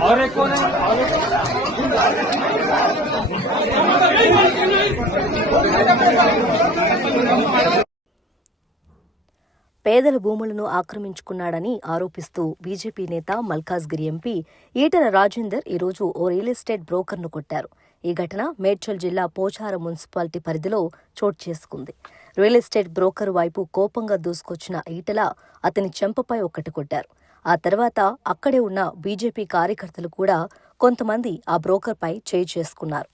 और एक कौन है? పేదల భూములను ఆక్రమించుకున్నాడని ఆరోపిస్తూ బీజేపీ నేత మల్కాజ్గిరి ఎంపీ ఈటెల రాజేందర్ ఈరోజు ఓ రియల్ ఎస్టేట్ బ్రోకర్ను కొట్టారు. ఈ ఘటన మేడ్చల్ జిల్లా పోచారం మున్సిపాలిటీ పరిధిలో చోటు చేసుకుంది. రియల్ ఎస్టేట్ బ్రోకర్ వైపు కోపంగా దూసుకొచ్చిన ఈటెల అతని చెంపపై ఒక్కటి కొట్టారు. ఆ తర్వాత అక్కడే ఉన్న బీజేపీ కార్యకర్తలు కూడా కొంతమంది ఆ బ్రోకర్పై చేయి చేసుకున్నారు.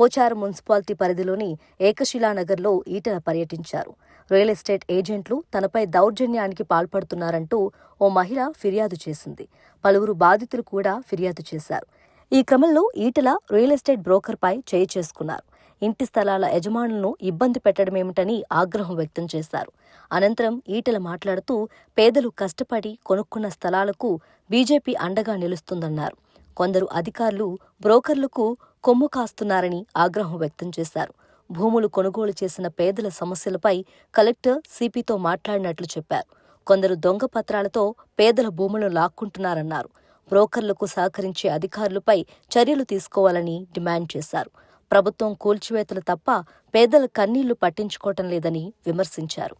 పోచారం మున్సిపాలిటీ పరిధిలోని ఏకశిలానగర్లో ఈటెల పర్యటించారు. రియల్ ఎస్టేట్ ఏజెంట్లు తనపై దౌర్జన్యానికి పాల్పడుతున్నారంటూ ఓ మహిళ ఫిర్యాదు చేసింది. పలువురు బాధితులు కూడా ఫిర్యాదు చేశారు. ఈ క్రమంలో ఈటెల రియల్ ఎస్టేట్ బ్రోకర్పై చేయి చేసుకున్నారు. ఇంటి స్థలాల యజమానులను ఇబ్బంది పెట్టడమేమిటని ఆగ్రహం వ్యక్తం చేశారు. అనంతరం ఈటెల మాట్లాడుతూ పేదలు కష్టపడి కొనుక్కున్న స్థలాలకు బీజేపీ అండగా నిలుస్తుందన్నారు. కొందరు అధికారులు బ్రోకర్లకు కొమ్ము కాస్తున్నారని ఆగ్రహం వ్యక్తం చేశారు. భూములు కొనుగోలు చేసిన పేదల సమస్యలపై కలెక్టర్ సిపితో మాట్లాడినట్లు చెప్పారు. కొందరు దొంగ పత్రాలతో పేదల భూములను లాక్కుంటున్నారన్నారు. బ్రోకర్లకు సహకరించే అధికారులపై చర్యలు తీసుకోవాలని డిమాండ్ చేశారు. ప్రభుత్వం కూల్చివేతలు తప్ప పేదల కన్నీళ్లు పట్టించుకోవటం లేదని విమర్శించారు.